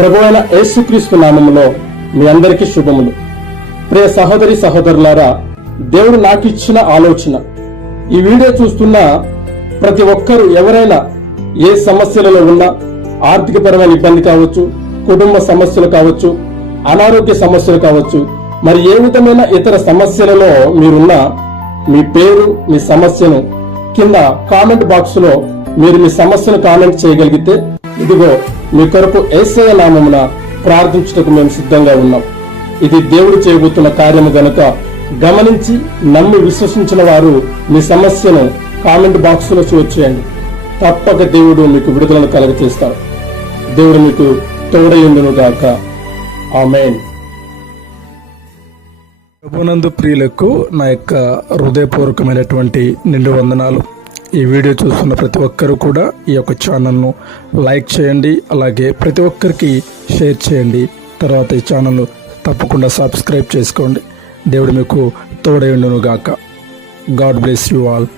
ప్రభు అయిన యేసుక్రీస్తు నామంలో మీ అందరికీ శుభములు. ప్రియ సహోదరి సహోదరులారా దేవుడు నాకు ఇచ్చిన ఆలోచన. ఈ వీడియో చూస్తున్న ప్రతి ఒక్కరు ఎవరైనా ఏ సమస్యలలో ఉన్నా ఆర్థికపరమైన ఇబ్బంది కావచ్చు కుటుంబ సమస్యలు కావచ్చు అనారోగ్య సమస్యలు కావచ్చు మరి ఏ విధమైన ఇతర సమస్యలలో మీరున్నా మీ పేరు మీ సమస్యను కింద కామెంట్ బాక్స్లో మీరు మీ సమస్యను కామెంట్ చేయగలిగితే ఇదిగో మీ కొరకు ఏసయ నామమున ప్రార్థించుటకు మేము సిద్ధంగా ఉన్నాం. ఇది దేవుడు చేయబోతున్న కార్యము గనుక గమనించి నమ్మి విశ్వసించిన వారు మీ సమస్యను కామెంట్ బాక్స్లో చూచేయండి తప్పక దేవుడు మీకు విడుదలను కలగచేస్తాడు దేవుడు మీకు తోడయుండును గాక. ఆమెన్. ప్రభునందు ప్రియులకు నా యొక్క హృదయపూర్వకమైనటువంటి నిండు వందనాలు. ఈ వీడియో చూస్తున్న ప్రతి ఒక్కరూ కూడా ఈ యొక్క ఛానల్ను లైక్ చేయండి అలాగే ప్రతి ఒక్కరికి షేర్ చేయండి. తర్వాత ఈ ఛానల్ను తప్పకుండా సబ్స్క్రైబ్ చేసుకోండి. దేవుడు మీకు తోడైండును గాక గాడ్ బ్లెస్ యూ ఆల్.